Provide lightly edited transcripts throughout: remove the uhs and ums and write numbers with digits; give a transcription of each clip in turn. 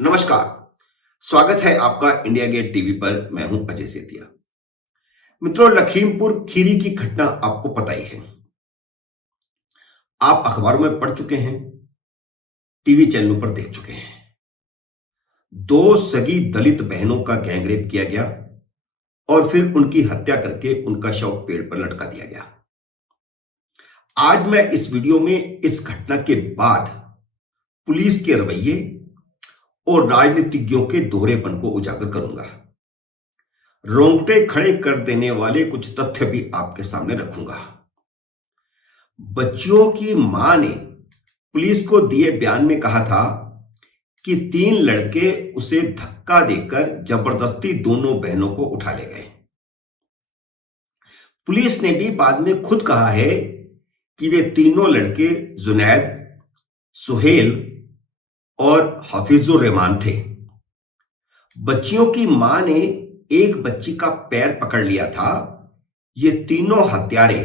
नमस्कार। स्वागत है आपका इंडिया गेट टीवी पर। मैं हूं अजय सेतिया। मित्रों, लखीमपुर खीरी की घटना आपको पता ही है। आप अखबारों में पढ़ चुके हैं, टीवी चैनलों पर देख चुके हैं। दो सगी दलित बहनों का गैंगरेप किया गया और फिर उनकी हत्या करके उनका शव पेड़ पर लटका दिया गया। आज मैं इस वीडियो में इस घटना के बाद पुलिस के रवैये और राजनीतिज्ञों के दोहरेपन को उजागर करूंगा। रोंगटे खड़े कर देने वाले कुछ तथ्य भी आपके सामने रखूंगा। बच्चियों की मां ने पुलिस को दिए बयान में कहा था कि 3 लड़के उसे धक्का देकर जबरदस्ती दोनों बहनों को उठा ले गए। पुलिस ने भी बाद में खुद कहा है कि वे तीनों लड़के जुनैद, सुहेल और हफीजुर रहमान थे। बच्चियों की मां ने एक बच्ची का पैर पकड़ लिया था। ये तीनों हत्यारे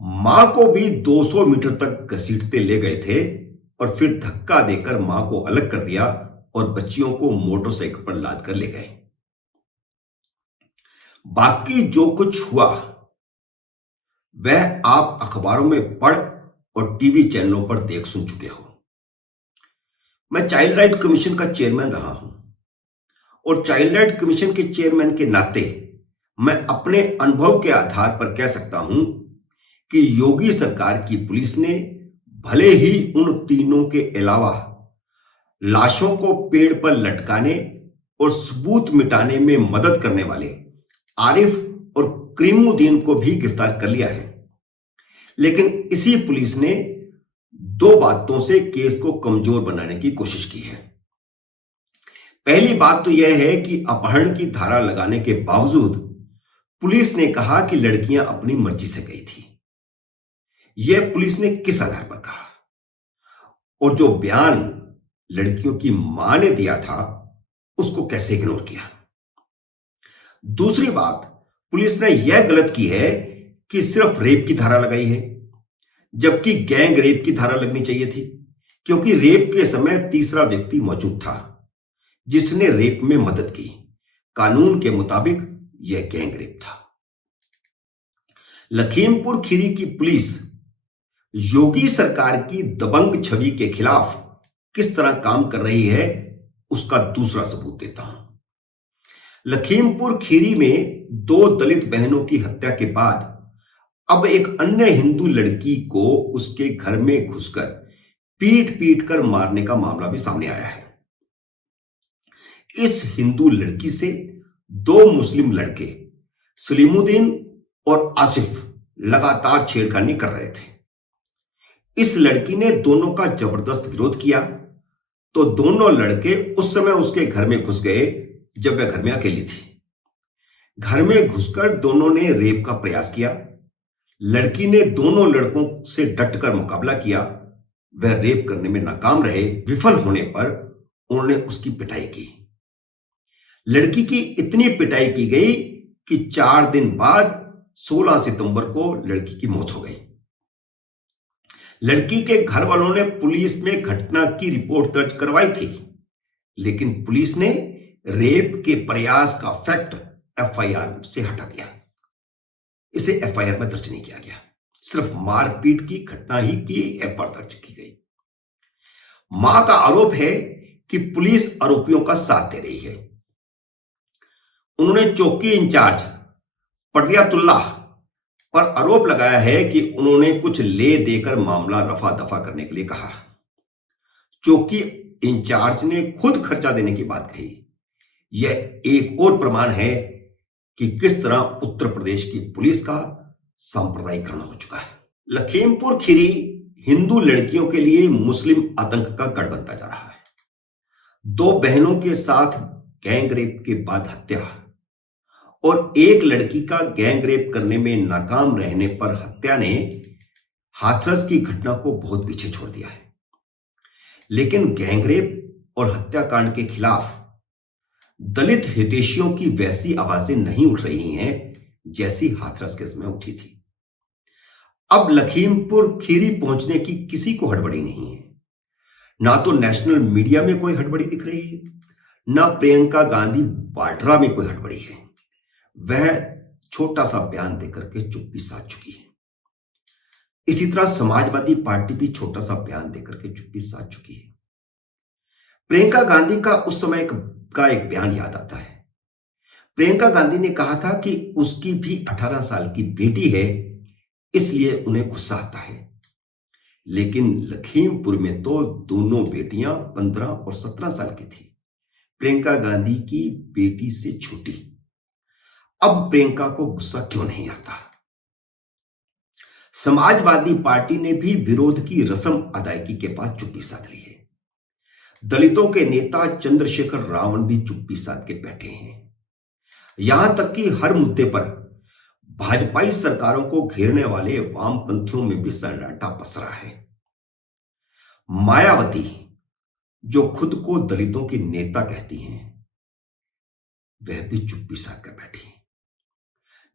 मां को भी 200 मीटर तक घसीटते ले गए थे और फिर धक्का देकर मां को अलग कर दिया और बच्चियों को मोटरसाइकिल पर लाद कर ले गए। बाकी जो कुछ हुआ वह आप अखबारों में पढ़ और टीवी चैनलों पर देख सुन चुके हो। मैं चाइल्ड राइट कमीशन का चेयरमैन रहा हूं और चाइल्ड राइट कमीशन के चेयरमैन के नाते मैं अपने अनुभव के आधार पर कह सकता हूं कि योगी सरकार की पुलिस ने भले ही उन तीनों के अलावा लाशों को पेड़ पर लटकाने और सबूत मिटाने में मदद करने वाले आरिफ और क्रीमुद्दीन को भी गिरफ्तार कर लिया है, लेकिन इसी पुलिस ने 2 बातों से केस को कमजोर बनाने की कोशिश की है। पहली बात तो यह है कि अपहरण की धारा लगाने के बावजूद पुलिस ने कहा कि लड़कियां अपनी मर्जी से गई थी। यह पुलिस ने किस आधार पर कहा? और जो बयान लड़कियों की मां ने दिया था उसको कैसे इग्नोर किया? दूसरी बात, पुलिस ने यह गलत की है कि सिर्फ रेप की धारा लगाई है, जबकि गैंग रेप की धारा लगनी चाहिए थी, क्योंकि रेप के समय तीसरा व्यक्ति मौजूद था जिसने रेप में मदद की। कानून के मुताबिक यह गैंग रेप था। लखीमपुर खीरी की पुलिस योगी सरकार की दबंग छवि के खिलाफ किस तरह काम कर रही है उसका दूसरा सबूत देता हूं। लखीमपुर खीरी में 2 दलित बहनों की हत्या के बाद अब एक अन्य हिंदू लड़की को उसके घर में घुसकर पीट पीट कर मारने का मामला भी सामने आया है। इस हिंदू लड़की से 2 मुस्लिम लड़के सलीमुद्दीन और आसिफ लगातार छेड़खानी कर रहे थे। इस लड़की ने दोनों का जबरदस्त विरोध किया तो दोनों लड़के उस समय उसके घर में घुस गए जब वह घर में अकेली थी। घर में घुसकर दोनों ने रेप का प्रयास किया। लड़की ने दोनों लड़कों से डटकर मुकाबला किया। वह रेप करने में नाकाम रहे। विफल होने पर उन्होंने उसकी पिटाई की। लड़की की इतनी पिटाई की गई कि 4 दिन बाद 16 सितंबर को लड़की की मौत हो गई। लड़की के घर वालों ने पुलिस में घटना की रिपोर्ट दर्ज करवाई थी, लेकिन पुलिस ने रेप के प्रयास का फैक्ट एफआईआर से हटा दिया। इसे एफआईआर में दर्ज नहीं किया गया। सिर्फ मारपीट की घटना ही की एफआईआर दर्ज की गई। मां का आरोप है कि पुलिस आरोपियों का साथ दे रही है। उन्होंने चौकी इंचार्ज पटियातुल्लाह पर आरोप लगाया है कि उन्होंने कुछ ले देकर मामला रफा दफा करने के लिए कहा। चौकी इंचार्ज ने खुद खर्चा देने की बात कही। यह एक और प्रमाण है कि किस तरह उत्तर प्रदेश की पुलिस का सांप्रदायिकरण हो चुका है। लखीमपुर खीरी हिंदू लड़कियों के लिए मुस्लिम आतंक का गढ़ बनता जा रहा है। 2 बहनों के साथ गैंग रेप के बाद हत्या और एक लड़की का गैंग रेप करने में नाकाम रहने पर हत्या ने हाथरस की घटना को बहुत पीछे छोड़ दिया है। लेकिन गैंग रेप और हत्याकांड के खिलाफ दलित हितैषियों की वैसी आवाजें नहीं उठ रही हैं जैसी हाथरस के समय उठी थी। अब लखीमपुर खीरी पहुंचने की किसी को हड़बड़ी नहीं है। ना तो नेशनल मीडिया में कोई हड़बड़ी दिख रही है, ना प्रियंका गांधी वाड्रा में कोई हड़बड़ी है। वह छोटा सा बयान देकर के चुप्पी साध चुकी है। इसी तरह समाजवादी पार्टी भी छोटा सा बयान देकर के चुप्पी साध चुकी है। प्रियंका गांधी का उस समय का एक बयान याद आता है। प्रियंका गांधी ने कहा था कि उसकी भी 18 साल की बेटी है, इसलिए उन्हें गुस्सा आता है। लेकिन लखीमपुर में तो दोनों बेटियां 15 और 17 साल की थी, प्रियंका गांधी की बेटी से छोटी। अब प्रियंका को गुस्सा क्यों नहीं आता? समाजवादी पार्टी ने भी विरोध की रस्म अदायगी के बाद चुप्पी साध ली है। दलितों के नेता चंद्रशेखर रावण भी चुप्पी साध के बैठे हैं। यहां तक कि हर मुद्दे पर भाजपाई सरकारों को घेरने वाले वामपंथियों में भी सन्नाटा पसरा है। मायावती, जो खुद को दलितों की नेता कहती हैं, वह भी चुप्पी साध कर बैठी,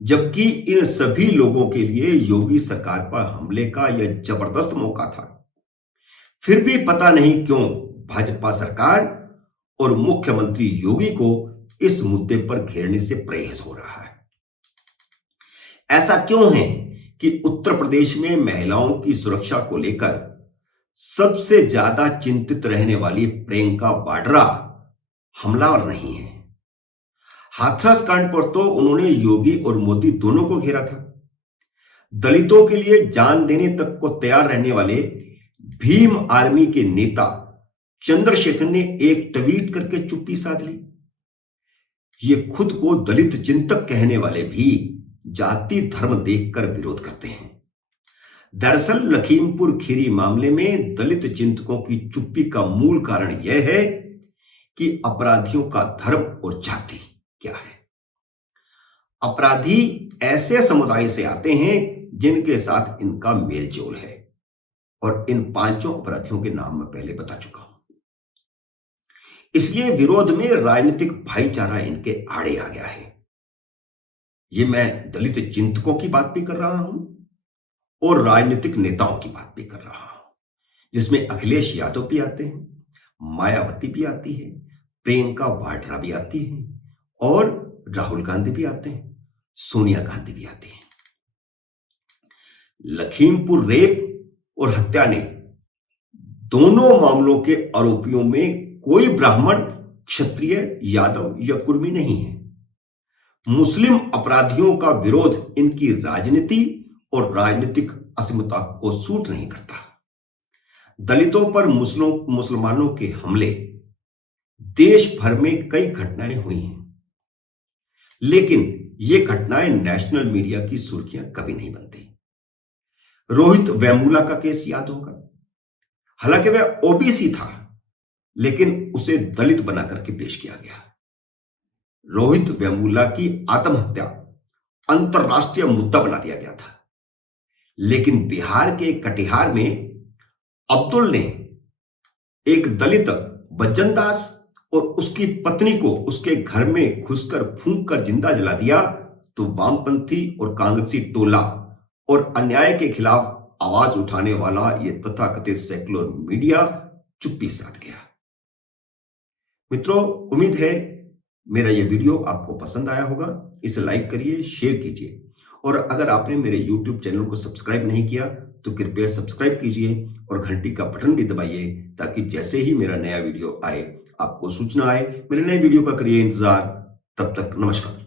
जबकि इन सभी लोगों के लिए योगी सरकार पर हमले का यह जबरदस्त मौका था। फिर भी पता नहीं क्यों भाजपा सरकार और मुख्यमंत्री योगी को इस मुद्दे पर घेरने से परहेज हो रहा है। ऐसा क्यों है कि उत्तर प्रदेश में महिलाओं की सुरक्षा को लेकर सबसे ज्यादा चिंतित रहने वाली प्रियंका वाड्रा हमलावर नहीं है? हाथरस कांड पर तो उन्होंने योगी और मोदी दोनों को घेरा था। दलितों के लिए जान देने तक को तैयार रहने वाले भीम आर्मी के नेता चंद्रशेखर ने एक ट्वीट करके चुप्पी साध ली। ये खुद को दलित चिंतक कहने वाले भी जाति धर्म देखकर विरोध करते हैं। दरअसल लखीमपुर खीरी मामले में दलित चिंतकों की चुप्पी का मूल कारण यह है कि अपराधियों का धर्म और जाति क्या है। अपराधी ऐसे समुदाय से आते हैं जिनके साथ इनका मेल जोल है, और इन पांचों अपराधियों के नाम मैं पहले बता चुका हूं। इसलिए विरोध में राजनीतिक भाईचारा इनके आड़े आ गया है। ये मैं दलित चिंतकों की बात भी कर रहा हूं और राजनीतिक नेताओं की बात भी कर रहा हूं, जिसमें अखिलेश यादव भी आते हैं, मायावती भी आती है, प्रियंका वाड्रा भी आती है, और राहुल गांधी भी आते हैं, सोनिया गांधी भी आती हैं। लखीमपुर रेप और हत्या ने दोनों मामलों के आरोपियों में कोई ब्राह्मण, क्षत्रिय, यादव या कुर्मी नहीं है। मुस्लिम अपराधियों का विरोध इनकी राजनीति और राजनीतिक अस्मिता को सूट नहीं करता। दलितों पर मुसलमानों के हमले देश भर में कई घटनाएं हुई हैं, लेकिन ये घटनाएं नेशनल मीडिया की सुर्खियां कभी नहीं बनती। रोहित वेमुला का केस याद होगा। हालांकि वह ओबीसी था, लेकिन उसे दलित बनाकर के पेश किया गया। रोहित वेमुला की आत्महत्या अंतरराष्ट्रीय मुद्दा बना दिया गया था, लेकिन बिहार के कटिहार में अब्दुल ने एक दलित बज्जन दास और उसकी पत्नी को उसके घर में घुसकर फूंक कर जिंदा जला दिया, तो वामपंथी और कांग्रेसी टोला और अन्याय के खिलाफ आवाज उठाने वाला यह तथाकथित सेक्युलर मीडिया चुप्पी साध गया। मित्रों, उम्मीद है मेरा यह वीडियो आपको पसंद आया होगा। इसे लाइक करिए, शेयर कीजिए, और अगर आपने मेरे YouTube चैनल को सब्सक्राइब नहीं किया तो कृपया सब्सक्राइब कीजिए और घंटी का बटन भी दबाइए, ताकि जैसे ही मेरा नया वीडियो आए आपको सूचना आए। मेरे नए वीडियो का करिए इंतजार। तब तक नमस्कार।